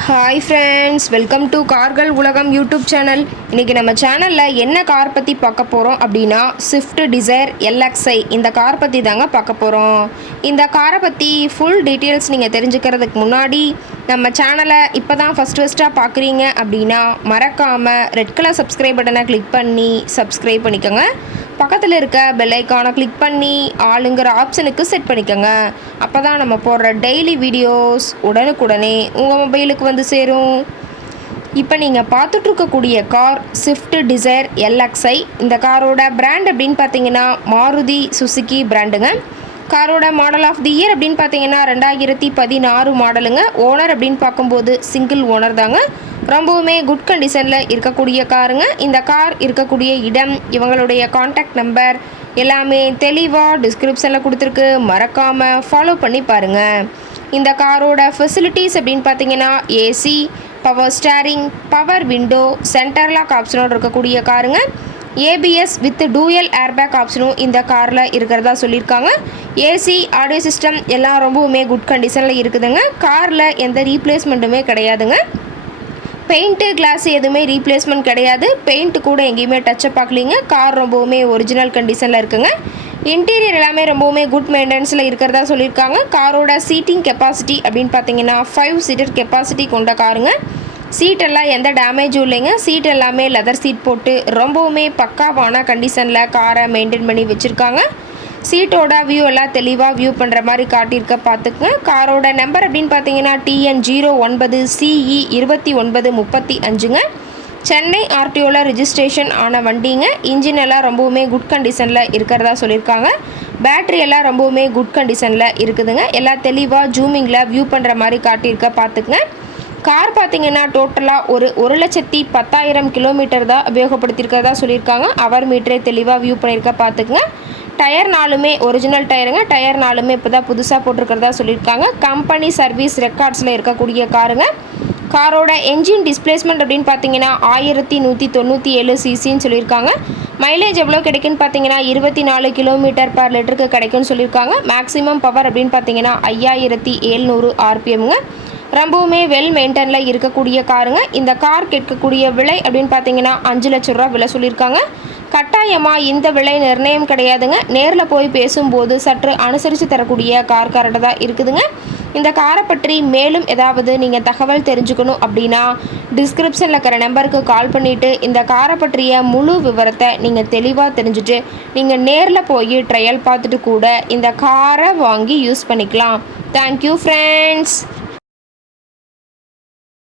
Hi friends, welcome to கார்கள் உலகம் YouTube channel. இன்றைக்கி நம்ம சேனலில் என்ன கார் பற்றி பார்க்க போகிறோம் அப்படின்னா ஸ்விஃப்ட் டிசைர் LXi இந்த கார் பற்றி தாங்க பார்க்க போகிறோம். இந்த காரை பற்றி ஃபுல் டீட்டெயில்ஸ் நீங்கள் தெரிஞ்சுக்கிறதுக்கு முன்னாடி நம்ம சேனலை இப்போ தான் ஃபஸ்ட்டாக பார்க்குறீங்க அப்படின்னா மறக்காமல் ரெட் கலர் சப்ஸ்கிரைப் பட்டனை கிளிக் பண்ணி சப்ஸ்கிரைப் பண்ணிக்கோங்க. பக்கத்தில் இருக்க பெல் ஐக்கானை கிளிக் பண்ணி ஆளுங்கிற ஆப்ஷனுக்கு செட் பண்ணிக்கோங்க. அப்போ தான் நம்ம போடுற டெய்லி வீடியோஸ் உடனுக்குடனே உங்கள் மொபைலுக்கு வந்து சேரும். இப்போ நீங்கள் பார்த்துட்ருக்கக்கூடிய கார் ஸ்விஃப்ட் டிசைர் LXi. இந்த காரோட பிராண்ட் அப்படின்னு பார்த்தீங்கன்னா மாருதி சுசுகி பிராண்டுங்க. காரோட மாடல் ஆஃப் தி இயர் அப்படின்னு பார்த்தீங்கன்னா 2016 மாடலுங்க. ஓனர் அப்படின்னு பார்க்கும்போது சிங்கிள் ஓனர் தாங்க. ரொம்பவுமே குட் கண்டிஷனில் இருக்கக்கூடிய காருங்க. இந்த கார் இருக்கக்கூடிய இடம், இவங்களுடைய காண்டாக்ட் நம்பர் எல்லாமே தெளிவாக டிஸ்கிரிப்ஷனில் கொடுத்துருக்கு. மறக்காமல் ஃபாலோ பண்ணி பாருங்கள். இந்த காரோட ஃபெசிலிட்டிஸ் அப்படின்னு பார்த்தீங்கன்னா AC, power steering, power window, centre lock ஆப்ஷனோடு இருக்கக்கூடிய காருங்க. ABS வித் டூயல் ஏர்பேக் ஆப்ஷனும் இந்த காரில் இருக்கிறதா சொல்லியிருக்காங்க. ஏசி, ஆடியோ சிஸ்டம் எல்லாம் ரொம்பவுமே குட் கண்டிஷனில் இருக்குதுங்க. காரில் எந்த ரீப்ளேஸ்மெண்ட்டுமே கிடையாதுங்க. பெயிண்ட்டு, கிளாஸ் எதுவுமே ரீப்ளேஸ்மெண்ட் கிடையாது. பெயிண்ட் கூட எங்கேயுமே டச்சப் ஆகலிங்க. கார் ரொம்பவுமே ஒரிஜினல் கண்டிஷனில் இருக்குங்க. இன்டீரியர் எல்லாமே ரொம்பவுமே குட் மெயின்டெனன்ஸில் இருக்கிறதா சொல்லியிருக்காங்க. காரோட சீட்டிங் கெப்பாசிட்டி அப்படின்னு பார்த்தீங்கன்னா 5 சீட்டர் கெப்பாசிட்டி கொண்ட காருங்க. சீட்டெல்லாம் எந்த டேமேஜும் இல்லைங்க. சீட் எல்லாமே லெதர் சீட் போட்டு ரொம்பவுமே பக்காவான கண்டிஷனில் காரை மெயின்டைன் பண்ணி வச்சுருக்காங்க. சீட்டோட வியூ எல்லாம் தெளிவாக வியூ பண்ணுற மாதிரி காட்டியிருக்க பார்த்துக்குங்க. காரோட நம்பர் அப்படின்னு பார்த்தீங்கன்னா TN 09 CE 2935ங்க. சென்னை RTOவில் ரிஜிஸ்ட்ரேஷன் ஆன வண்டிங்க. இன்ஜின் எல்லாம் ரொம்பவுமே குட் கண்டிஷனில் இருக்கிறதா சொல்லியிருக்காங்க. பேட்ரி எல்லாம் ரொம்பவுமே குட் கண்டிஷனில் இருக்குதுங்க. எல்லாம் தெளிவாக ஜூமிங்கில் வியூ பண்ணுற மாதிரி காட்டியிருக்க பார்த்துக்குங்க. கார் பார்த்தீங்கன்னா டோட்டலாக ஒரு 1,10,000 கிலோமீட்டர் தான் உபயோகப்படுத்தியிருக்கிறதா சொல்லியிருக்காங்க. அவர் மீட்டரே தெளிவாக வியூ பண்ணியிருக்க பார்த்துக்குங்க. டயர் நாலுமே ஒரிஜினல் டயருங்க. டயர் நாலுமே இப்போ தான் புதுசாக போட்டிருக்கிறதா சொல்லியிருக்காங்க. கம்பெனி சர்வீஸ் ரெக்கார்ட்ஸில் இருக்கக்கூடிய காருங்க. காரோட என்ஜின் டிஸ்பிளேஸ்மெண்ட் அப்படின்னு பார்த்தீங்கன்னா 1197 சிசின்னு சொல்லியிருக்காங்க. மைலேஜ் எவ்வளோ கிடைக்குன்னு பார்த்தீங்கன்னா 24 கிலோமீட்டர் பர் லிட்டருக்கு கிடைக்கும்னு சொல்லியிருக்காங்க. மேக்ஸிமம் பவர் அப்படின்னு பார்த்தீங்கன்னா 5700 RPMங்க. ரொம்பவுமே வெல் மெயின்டெனில் இருக்கக்கூடிய காருங்க. இந்த கார் கேட்கக்கூடிய விலை அப்படின்னு பார்த்தீங்கன்னா 5 லட்ச ரூபா விலை சொல்லியிருக்காங்க. கட்டாயமாக இந்த விலை நிர்ணயம் கிடையாதுங்க. நேரில் போய் பேசும்போது சற்று அனுசரித்து தரக்கூடிய கார்கிட்ட தான் இருக்குதுங்க. இந்த காரை பற்றி மேலும் ஏதாவது நீங்கள் தகவல் தெரிஞ்சுக்கணும் அப்படின்னா டிஸ்கிரிப்ஷனில் இருக்கிற நம்பருக்கு கால் பண்ணிவிட்டு இந்த காரை பற்றிய முழு விவரத்தை நீங்கள் தெளிவாக தெரிஞ்சுட்டு நீங்கள் நேரில் போய் ட்ரையல் பார்த்துட்டு கூட இந்த காரை வாங்கி யூஸ் பண்ணிக்கலாம். Thank you friends.